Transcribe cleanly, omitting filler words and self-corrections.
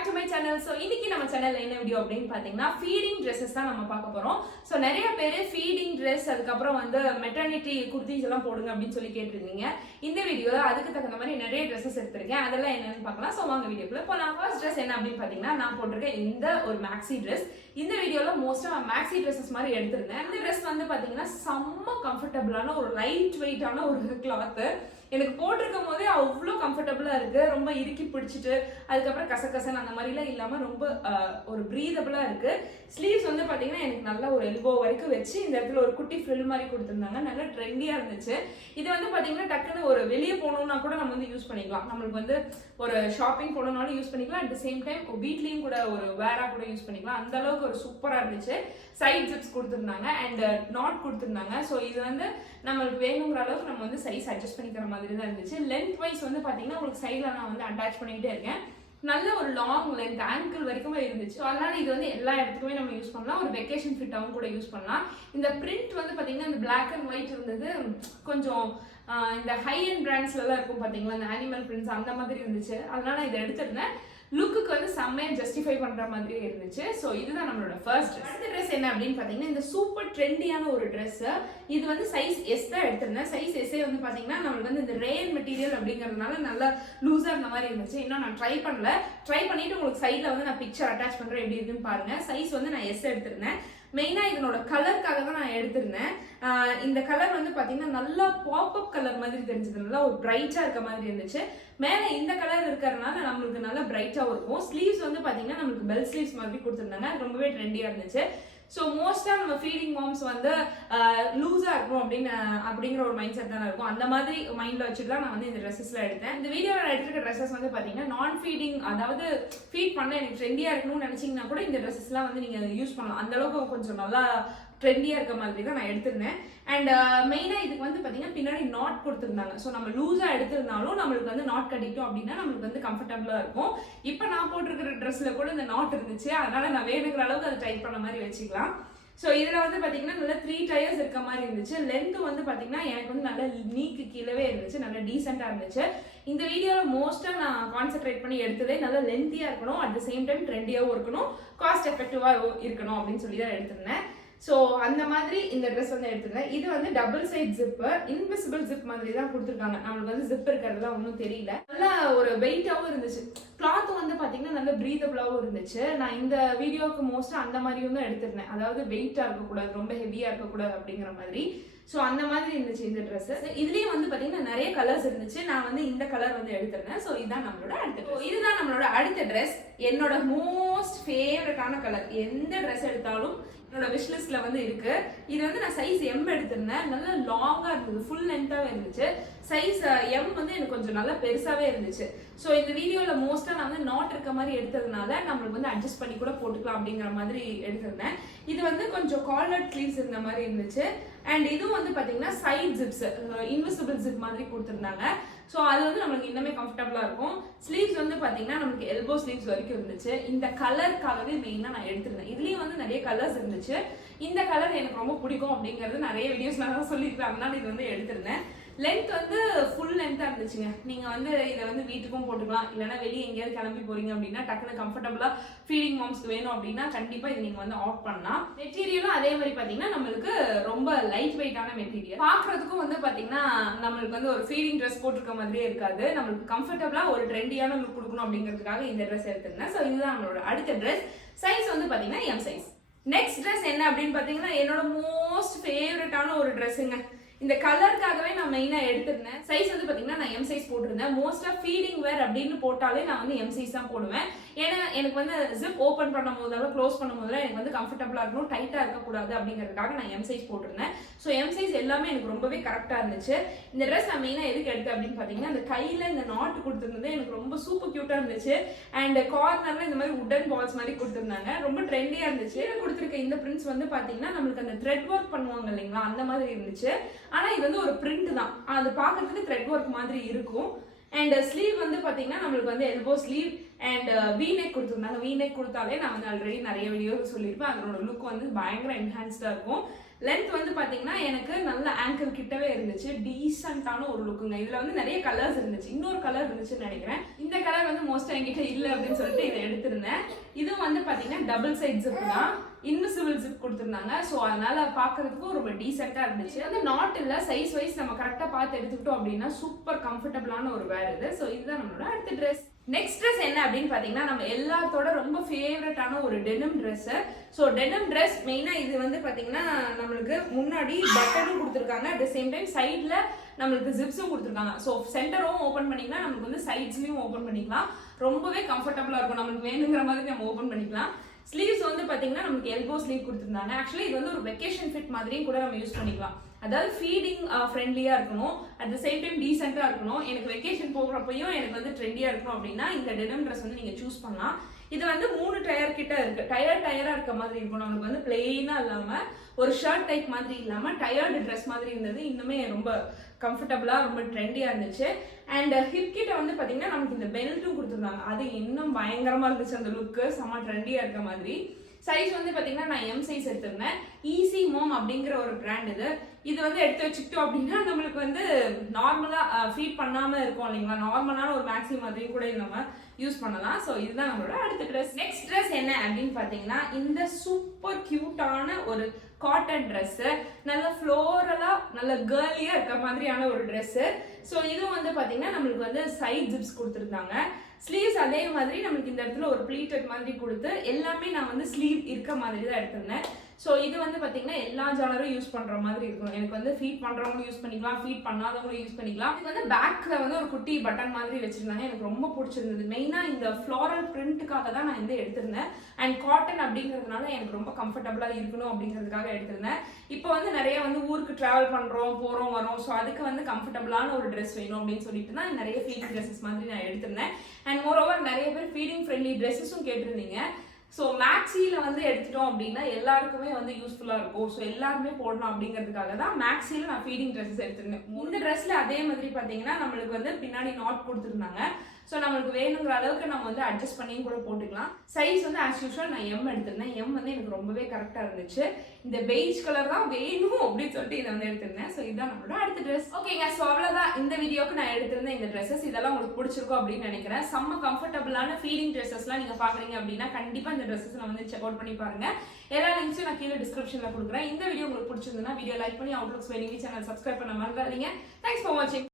Back to my channel. So இன்னைக்கு நம்ம சேனல்ல என்ன வீடியோ அப்படின்னு பார்த்தீங்கன்னா ஃபீடிங் ட்ரெஸ்ஸஸ் தான் நம்ம பார்க்க போறோம். ஸோ நிறைய பேர் ஃபீடிங் ட்ரெஸ் அதுக்கப்புறம் வந்து மெட்டர்னிட்டி குர்த்திஸ் எல்லாம் போடுங்க அப்படின்னு சொல்லி கேட்டிருந்தீங்க. இந்த வீடியோல அதுக்கு தகுந்த மாதிரி நிறைய ட்ரெஸ்ஸஸ் எடுத்திருக்கேன். அதெல்லாம் என்னன்னு பார்க்கலாம். ஸோ வாங்க வீடியோக்குள்ள போலாம். ஃபர்ஸ்ட் ட்ரெஸ் என்ன அப்படின்னு பார்த்தீங்கன்னா நான் போட்டிருக்கேன் இந்த ஒரு மேக்ஸி ட்ரெஸ். இந்த வீடியோல மோஸ்டா மேக்ஸி ட்ரெஸ்ஸஸ் மாதிரி எடுத்திருந்தேன். இந்த ட்ரெஸ் வந்து பார்த்தீங்கன்னா செம்ம கம்ஃபர்டபுளான ஒரு லைட் வெயிட்டான ஒரு கிளாத். எனக்கு போட்டிருக்கும் போதே அவ்வளோ கம்ஃபர்டபுளா இருக்கு. ரொம்ப இறுக்கி பிடிச்சிட்டு அதுக்கப்புறம் கசகசன் அந்த மாதிரிலாம் இல்லாம ரொம்ப ஒரு ப்ரீதபிளா இருக்கு. ஸ்லீவ்ஸ் வந்து பாத்தீங்கன்னா எனக்கு நல்லா ஒரு எல்போ வரைக்கும் வச்சு இந்த இடத்துல ஒரு குட்டி ஃப்ரில் மாதிரி கொடுத்துருந்தாங்க. நல்லா ட்ரெண்டியா இருந்துச்சு. இது வந்து பாத்தீங்கன்னா டக்குன்னு ஒரு வெளியே போகணும்னா கூட நம்ம வந்து யூஸ் பண்ணிக்கலாம். நம்மளுக்கு வந்து ஒரு ஷாப்பிங் போகணும்னாலும் யூஸ் பண்ணிக்கலாம். அட் த சேம் டைம் வீட்லயும் கூட ஒரு வேரா கூட யூஸ் பண்ணிக்கலாம். அந்த அளவுக்கு ஒரு சூப்பரா இருந்துச்சு. சைட் ஜிப்ஸ் கொடுத்துருந்தாங்க அண்ட் நாட் கொடுத்துருந்தாங்க. ஸோ இது வந்து நம்மளுக்கு வேணுங்கிற அளவுக்கு நம்ம வந்து சைஸ் அட்ஜஸ்ட் பண்ணிக்கிற மாதிரி தான் இருந்துச்சு. லென்த் வைஸ் வந்து பாத்தீங்கன்னா உங்களுக்கு சைட்ல நான் வந்து அட்டாச் பண்ணிக்கிட்டே இருக்கேன். நல்ல ஒரு லாங் லென்த் ஆங்கிள் வரைக்குமே இருந்துச்சு. அதனால இது வந்து எல்லா இடத்துக்குமே நம்ம யூஸ் பண்ணலாம். ஒரு வெக்கேஷன் ஃபிட்டாகவும் கூட யூஸ் பண்ணலாம். இந்த பிரிண்ட் வந்து பாத்தீங்கன்னா இந்த பிளாக் அண்ட் ஒயிட் இருந்தது. கொஞ்சம் இந்த ஹை அண்ட் பிராண்ட்ஸ்ல எல்லாம் இருக்கும் பாத்தீங்களா, இந்த அனிமல் பிரிண்ட்ஸ் அந்த மாதிரி இருந்துச்சு. அதனால இதை எடுத்திருந்தேன். லுக்குக்கு வந்து செம்மையா ஜஸ்டிஃபை பண்ற மாதிரியே இருந்துச்சு. ஸோ இதுதான் நம்மளோட ஃபர்ஸ்ட் ட்ரெஸ். அடுத்த ட்ரெஸ் என்ன அப்படின்னு பாத்தீங்கன்னா இந்த சூப்பர் ட்ரெண்டியான ஒரு ட்ரெஸ். இது வந்து சைஸ் எஸ் தான் எடுத்திருந்தேன். சைஸ் எஸ்ஸே வந்து பாத்தீங்கன்னா நம்மளுக்கு வந்து இந்த ரேர் மெட்டீரியல் அப்படிங்கறதுனால நல்லா லூஸா இருந்த மாதிரி இருந்துச்சு. இன்னும் நான் ட்ரை பண்ணல. ட்ரை பண்ணிட்டு உங்களுக்கு சைட்ல வந்து நான் பிக்சர் அட்டாச் பண்றேன் எப்படி இருக்குன்னு பாருங்க. சைஸ் வந்து நான் எஸ் எடுத்திருந்தேன். மெயினா இதனோட கலருக்காக தான் நான் எடுத்திருந்தேன். இந்த கலர் வந்து பாத்தீங்கன்னா நல்லா பாப்அப் கலர் மாதிரி தெரிஞ்சது. நல்லா ஒரு பிரைட்டா இருக்க மாதிரி இருந்துச்சு. மேல இந்த கலர் இருக்கிறதுனால நம்மளுக்கு நல்லா பிரைட்டாவும் இருக்கும். ஸ்லீவ்ஸ் வந்து பாத்தீங்கன்னா நம்மளுக்கு பெல் ஸ்லீவ்ஸ் மாதிரி கொடுத்துருந்தாங்க. அது ரொம்பவே ட்ரெண்டியா இருந்துச்சு. ஸோ மோஸ்டா நம்ம ஃபீடிங் மாம்ஸ் வந்து லூஸா இருக்கும் அப்படிங்கிற ஒரு மைண்ட் செட் தானே இருக்கும். அந்த மாதிரி மைண்ட்ல வச்சுட்டு தான் நான் வந்து இந்த ட்ரெஸ்ஸஸ்ல எடுத்தேன். இந்த வீடியோவில் நான் எடுத்துருக்க ட்ரெஸ்ஸஸ் வந்து பாத்தீங்கன்னா நான் ஃபீடிங், அதாவது ஃபீட் பண்ண எனக்கு ட்ரெண்டியா இருக்கணும்னு நினைச்சீங்கன்னா கூட இந்த ட்ரெஸ்ஸஸ்லாம் வந்து நீங்க யூஸ் பண்ணலாம். அந்த அளவுக்கு கொஞ்சம் நல்லா ட்ரெண்டியா இருக்க மாதிரி தான் நான் எடுத்திருந்தேன். அண்ட் மெயினா இதுக்கு வந்து பாத்தீங்கன்னா பின்னாடி நாட் கொடுத்துருந்தாங்க. ஸோ நம்ம லூஸா எடுத்திருந்தாலும் நம்மளுக்கு வந்து நாட் கட்டிட்டோம் அப்படின்னா நம்மளுக்கு வந்து கம்ஃபர்டபுளா இருக்கும். இப்போ நான் போட்டிருக்கிற ட்ரெஸ்ல கூட இந்த நாட் இருந்துச்சு. அதனால நான் வேணுங்கிற அளவுக்கு அதை டைட் பண்ண மாதிரி வச்சுக்கலாம். ஸோ இதுல வந்து பாத்தீங்கன்னா நல்ல 3 டயர்ஸ் இருக்க மாதிரி இருந்துச்சு. லென்த் வந்து பாத்தீங்கன்னா எனக்கு வந்து நல்ல நீக்கு கீழவே இருந்துச்சு. நல்ல டீசெண்டா இருந்துச்சு. இந்த வீடியோல மோஸ்டா நான் கான்சென்ட்ரேட் பண்ணி எடுத்ததே நல்லா லென்த்தியா இருக்கணும், அட் த சேம் டைம் ட்ரெண்டியாவும் இருக்கணும், காஸ்ட் எஃபெக்டிவா இருக்கணும் அப்படின்னு சொல்லி தான் எடுத்திருந்தேன். ஸோ அந்த மாதிரி இந்த ட்ரெஸ் வந்து எடுத்திருந்தேன். இது வந்து double side zip, invisible zip மாதிரி தான் கொடுத்துருக்காங்க. நம்மளுக்கு வந்து ஜிப் இருக்கிறதுலாம் ஒன்றும் தெரியல. நல்லா ஒரு வெயிட்டாகவும் இருந்துச்சு. கிளாத் வந்து பார்த்தீங்கன்னா நல்ல ப்ரீதபிளாகவும் இருந்துச்சு. நான் இந்த வீடியோவுக்கு மோஸ்ட்டாக அந்த மாதிரியும் தான் எடுத்திருந்தேன். அதாவது வெயிட்டாக இருக்கக்கூடாது, ரொம்ப ஹெவியாக இருக்கக்கூடாது அப்படிங்கிற மாதிரி. ஸோ அந்த மாதிரி இருந்துச்சு இந்த ட்ரெஸ். இதுலேயும் வந்து பார்த்தீங்கன்னா நிறைய கலர்ஸ் இருந்துச்சு. நான் வந்து இந்த கலர் வந்து எடுத்திருந்தேன். ஸோ இதுதான் நம்மளோட அடுத்த ட்ரெஸ். இதுதான் நம்மளோட அடுத்த ட்ரெஸ். என்னோட மோஸ்ட் ஃபேவரட்டான கலர். எந்த ட்ரெஸ் எடுத்தாலும் என்னோட விஷ்லிஸ்ட்ல வந்து இருக்கு. இது வந்து நான் சைஸ் எம் எடுத்திருந்தேன். நல்லா லாங்கா இருந்தது, ஃபுல் லென்த்தாவே இருந்துச்சு. சைஸ் எம் வந்து எனக்கு கொஞ்சம் நல்லா பெருசாவே இருந்துச்சு. ஸோ இந்த வீடியோல மோஸ்டா நான் வந்து நாட் இருக்க மாதிரி எடுத்ததுனால நம்மளுக்கு வந்து அட்ஜஸ்ட் பண்ணி கூட போட்டுக்கலாம் அப்படிங்கிற மாதிரி எடுத்திருந்தேன். இது வந்து கொஞ்சம் காலர்ட் ஸ்லீவ்ஸ் இருந்த மாதிரி இருந்துச்சு. அண்ட் இதுவும் வந்து பாத்தீங்கன்னா சைட் ஜிப்ஸ், இன்விசிபிள் ஜிப் மாதிரி கொடுத்துருந்தாங்க. ஸோ அது வந்து நம்மளுக்கு இன்னுமே கம்ஃபர்டபுளா இருக்கும். ஸ்லீவ்ஸ் வந்து பாத்தீங்கன்னா நமக்கு எல்போ ஸ்லீவ்ஸ் வரைக்கும் இருந்துச்சு. இந்த கலருக்காகவே மெயினா நான் எடுத்திருந்தேன். இதுலயும் வந்து நிறைய கலர்ஸ் இருந்துச்சு. இந்த கலர் எனக்கு ரொம்ப பிடிக்கும் அப்படிங்கிறது நிறைய வீடியோஸ் நான் சொல்லியிருக்கேன். அதனால இது வந்து எடுத்திருந்தேன். லென்த் வந்து ஃபுல் லென்த்தா இருந்துச்சுங்க. நீங்க வந்து இதை வந்து வீட்டுக்கும் போட்டுக்கலாம், இல்லைன்னா வெளியே எங்கேயாவது கிளம்பி போறீங்க அப்படின்னா டக்குனு கம்ஃபர்டபுளா ஃபீடிங் மாம்ஸ்க்கு வேணும் அப்படின்னா கண்டிப்பா இது நீங்க வந்து ஆஃப் பண்ணலாம். மெட்டீரியலும் அதே மாதிரி பாத்தீங்கன்னா நம்மளுக்கு ரொம்ப லைட் வெயிட்டான மெட்டீரியல். பாக்குறதுக்கும் வந்து பாத்தீங்கன்னா நம்மளுக்கு வந்து ஒரு ஃபீடிங் ட்ரெஸ் போட்டிருக்க மாதிரியே இருக்காது. நம்மளுக்கு கம்ஃபர்டபுளா ஒரு ட்ரெண்டியான லுக் கொடுக்கணும் அப்படிங்கிறதுக்காக இந்த ட்ரெஸ் எடுத்திருந்தேன். ஸோ இதுதான் நம்மளோட அடுத்த ட்ரெஸ். சைஸ் வந்து பாத்தீங்கன்னா எம் சைஸ். நெக்ஸ்ட் ட்ரெஸ் என்ன அப்படின்னு பாத்தீங்கன்னா என்னோட மோஸ்ட் ஃபேவரட்டான ஒரு ட்ரெஸ்ஸுங்க. இந்த கலருக்காகவே நான் மெயினா எடுத்திருந்தேன். சைஸ் வந்து பாத்தீங்கன்னா நான் எம் சைஸ் போட்டிருந்தேன். மோஸ்டா ஃபீடிங் வேர் அப்படின்னு போட்டாலே நான் வந்து எம் சைஸ் தான் போடுவேன். ஏன்னா எனக்கு வந்து ஜிப் ஓப்பன் பண்ணும் போதாலும் க்ளோஸ் பண்ணும் போதெல்லாம் எனக்கு வந்து கம்ஃபர்டபுளா இருக்கணும், டைட்டா இருக்கக்கூடாது அப்படிங்கிறதுக்காக நான் எம் சைஸ் போட்டிருந்தேன். ஸோ எம் சைஸ் எல்லாமே எனக்கு ரொம்பவே கரெக்டா இருந்துச்சு. இந்த ட்ரெஸ் நான் மெயினா எதுக்கு எடுத்தேன் அப்படின்னு பாத்தீங்கன்னா அந்த கையில இந்த நாட்டு கொடுத்துருந்தது எனக்கு ரொம்ப சூப்பர் கியூட்டா இருந்துச்சு. அண்ட் கார்னர்ல இந்த மாதிரி உடன் பால்ஸ் மாதிரி கொடுத்துருந்தாங்க. ரொம்ப ட்ரெண்டியா இருந்துச்சு. கொடுத்துருக்க இந்த பிரிண்ட்ஸ் வந்து பாத்தீங்கன்னா நம்மளுக்கு அந்த த்ரெட் ஒர்க் பண்ணுவாங்க இல்லைங்களா, அந்த மாதிரி இருந்துச்சு. ஆனா இது வந்து ஒரு பிரிண்ட் தான், அது பாக்குறதுக்கு த்ரெட் ஒர்க் மாதிரி இருக்கும். அண்ட் ஸ்லீவ் வந்து பாத்தீங்கன்னா நம்மளுக்கு வந்து எல்போ ஸ்லீவ் அண்ட் வீநெக் கொடுத்துருந்தாங்க. வீநெக் கொடுத்தாலே நான் வந்து ஆல்ரெடி நிறைய வீடியோ சொல்லியிருப்பேன், அதனோட லுக் வந்து பயங்கர என்ஹான்ஸ்டாக இருக்கும். லென்த் வந்து பார்த்தீங்கன்னா எனக்கு நல்ல ஆங்கிள் கிட்டவே இருந்துச்சு, டீசெண்டான ஒரு லுக்குங்க. இதில் வந்து நிறைய கலர்ஸ் இருந்துச்சு, இன்னொரு கலர் இருந்துச்சுன்னு நினைக்கிறேன். இந்த கலர் வந்து மோஸ்ட்டாக என்கிட்ட இல்லை அப்படின்னு சொல்லிட்டு இதை எடுத்திருந்தேன். இதுவும் வந்து பார்த்தீங்கன்னா டபுள் சைட் ஜிப் தான், இன்விசிபிள் ஜிப் கொடுத்துருந்தாங்க. ஸோ அதனால பார்க்கறதுக்கும் ரொம்ப டீசெண்டாக இருந்துச்சு. வந்து நாட் இல்லை, சைஸ் வைஸ் நம்ம கரெக்டாக பார்த்து எடுத்துக்கிட்டோம் அப்படின்னா சூப்பர் கம்ஃபர்டபுளான ஒரு வேர் இது. ஸோ இதுதான் நம்மளோட அடுத்த ட்ரெஸ். நெக்ஸ்ட் ட்ரெஸ் என்ன அப்படின்னு பார்த்தீங்கன்னா நம்ம எல்லாத்தோட ரொம்ப ஃபேவரட்டான ஒரு denim dress. So denim dress மெயினாக இது வந்து பார்த்தீங்கன்னா நம்மளுக்கு முன்னாடி பட்டனும் கொடுத்துருக்காங்க, அட் த சேம் டைம் சைடில் நம்மளுக்கு ஜிப்ஸும் கொடுத்துருக்காங்க. ஸோ சென்டரும் ஓப்பன் பண்ணிக்கலாம், நமக்கு வந்து சைட்ஸ்லையும் ஓப்பன் பண்ணிக்கலாம். ரொம்பவே கம்ஃபர்டபுளாக இருக்கும், நம்மளுக்கு வேணுங்கிற மாதிரி நம்ம ஓப்பன் பண்ணிக்கலாம். ஸ்லீவ்ஸ் வந்து பார்த்தீங்கன்னா நமக்கு எல்போ ஸ்லீவ் கொடுத்துருந்தாங்க. ஆக்சுவலி இது வந்து ஒரு வெக்கேஷன் ஃபிட் மாதிரியும் கூட நம்ம யூஸ் பண்ணிக்கலாம். அதாவது ஃபீடிங் ஃப்ரெண்ட்லியாக இருக்கணும், அட் த சேம் டைம் டீசெண்டாக இருக்கணும். எனக்கு வெக்கேஷன் போகிறப்பையும் எனக்கு வந்து ட்ரெண்டியாக இருக்கணும் அப்படின்னா இந்த டெனிம் ட்ரெஸ் வந்து நீங்கள் சூஸ் பண்ணலாம். இது வந்து 3 டயர் கிட்ட இருக்கு, டயராக இருக்க மாதிரி இருக்கும். நம்மளுக்கு வந்து பிளெயினாக இல்லாமல் ஒரு ஷர்ட் டைப் மாதிரி இல்லாமல் டயர்டு ட்ரெஸ் மாதிரி இருந்தது. இன்னுமே ரொம்ப கம்ஃபர்டபுளாக ரொம்ப ட்ரெண்டியாக இருந்துச்சு. அண்ட் ஹிப் கிட்ட வந்து பார்த்தீங்கன்னா நமக்கு இந்த பெல்ட்டும் கொடுத்துருந்தாங்க, அது இன்னும் பயங்கரமாக இருந்துச்சு. அந்த லுக்கு செம்ம ட்ரெண்டியாக இருக்க மாதிரி. சைஸ் வந்து பார்த்தீங்கன்னா நான் எம் சைஸ் எடுத்திருந்தேன். ஈஸி மோம் அப்படிங்கிற ஒரு பிராண்ட் இது. இது வந்து எடுத்து வச்சுக்கிட்டோம் அப்படின்னா நம்மளுக்கு வந்து நார்மலாக ஃபீட் பண்ணாமல் இருக்கும் இல்லைங்களா, நார்மலான ஒரு மேக்ஸி மாதிரி கூட நம்ம யூஸ் பண்ணலாம். ஸோ இதுதான் நம்மளோட அடுத்த ட்ரெஸ். நெக்ஸ்ட் ட்ரெஸ் என்ன அப்படின்னு பார்த்தீங்கன்னா இந்த சூப்பர் கியூட்டான ஒரு காட்டன் ட்ரெஸ்ஸு, நல்ல ஃப்ளோரலாக நல்ல கேர்லியாக இருக்க மாதிரியான ஒரு ட்ரெஸ்ஸு. ஸோ இதுவும் வந்து பார்த்தீங்கன்னா நம்மளுக்கு வந்து சைட் ஜிப்ஸ் கொடுத்துருந்தாங்க. ஸ்லீவ்ஸ் அதே மாதிரி நம்மளுக்கு இந்த இடத்துல ஒரு ப்ளீட்டட் மாதிரி கொடுத்து எல்லாமே நான் வந்து ஸ்லீவ் இருக்க மாதிரி தான் எடுத்திருந்தேன். ஸோ இது வந்து பார்த்தீங்கன்னா எல்லா ஜானரும் யூஸ் பண்ணுற மாதிரி இருக்கும். எனக்கு வந்து ஃபீட் பண்ணுறவங்களும் யூஸ் பண்ணிக்கலாம், ஃபீட் பண்ணாதவங்களும் யூஸ் பண்ணிக்கலாம். இது வந்து பேக்கில் வந்து ஒரு குட்டி பட்டன் மாதிரி வச்சுருந்தாங்க, எனக்கு ரொம்ப பிடிச்சிருந்தது. மெயினாக இந்த ஃப்ளாரல் பிரிண்ட்டுக்காக தான் நான் வந்து எடுத்திருந்தேன். அண்ட் காட்டன் அப்படிங்கிறதுனால எனக்கு ரொம்ப கம்ஃபர்டபுளாக இருக்கணும் அப்படிங்கிறதுக்காக எடுத்திருந்தேன். இப்போ வந்து நிறைய வந்து ஊருக்கு ட்ராவல் பண்ணுறோம், போகிறோம், வரோம். ஸோ அதுக்கு வந்து கம்ஃபர்டபுளான ஒரு ட்ரெஸ் வேணும் அப்படின்னு சொல்லிட்டு தான் நிறைய ஃபீடிங் ட்ரெஸ்ஸஸ் மாதிரி நான் எடுத்திருந்தேன். அண்ட் மோரோவர் நிறைய பேர் ஃபீடிங் ஃப்ரெண்ட்லி ட்ரெஸ்ஸஸும் கேட்டிருந்தீங்க. ஸோ மேக்ஸியில் வந்து எடுத்துட்டோம் அப்படின்னா எல்லாருக்குமே வந்து யூஸ்ஃபுல்லாக இருக்கும். ஸோ எல்லாருமே போடணும் அப்படிங்கிறதுக்காக தான் மேக்ஸியில் நான் ஃபீடிங் ட்ரெஸ்ஸஸ் எடுத்திருந்தேன். இந்த ட்ரெஸ்ஸில் அதே மாதிரி பார்த்தீங்கன்னா நம்மளுக்கு வந்து பின்னாடி நாட் கொடுத்துருந்தாங்க. ஸோ நம்மளுக்கு வேணுங்கிற அளவுக்கு நம்ம வந்து அட்ஜஸ்ட் பண்ணியும் கூட போட்டுக்கலாம். சைஸ் வந்து ஆஸ் யூஷுவல் நான் எம் எடுத்திருந்தேன். எம் வந்து எனக்கு ரொம்பவே கரெக்டாக இருந்துச்சு. இந்த பெய்ஜ் கலர் தான் வேணும் அப்படின்னு சொல்லிட்டு இதை வந்து எடுத்திருந்தேன். ஸோ இதுதான் நம்மளோட அடுத்த ட்ரெஸ். ஓகேங்க, ஸோ அவ்வளோதான் இந்த வீடியோக்கு நான் எடுத்திருந்தேன் இந்த ட்ரெஸ்ஸஸ். இதெல்லாம் உங்களுக்கு பிடிச்சிருக்கும் அப்படின்னு நினைக்கிறேன். செம்ம கம்ஃபர்டபுளான ஃபீலிங் ட்ரெஸ்ஸஸ்லாம் நீங்கள் பார்க்குறீங்க அப்படின்னா கண்டிப்பாக இந்த ட்ரெஸ்ஸஸ் நான் வந்து செக் அவுட் பண்ணி பாருங்க. எல்லா லிங்க்ஸும் நான் கீழே டிஸ்கிரிப்ஷனில் கொடுக்குறேன். இந்த வீடியோ உங்களுக்கு பிடிச்சிருந்ததுன்னா வீடியோ லைக் பண்ணி அவுட்லுக்ஸ் வேணுங்க சேனல் சப்ஸ்கிரைப் பண்ண மறந்துடாதீங்க. தேங்க்ஸ் ஃபார் வாட்சிங்.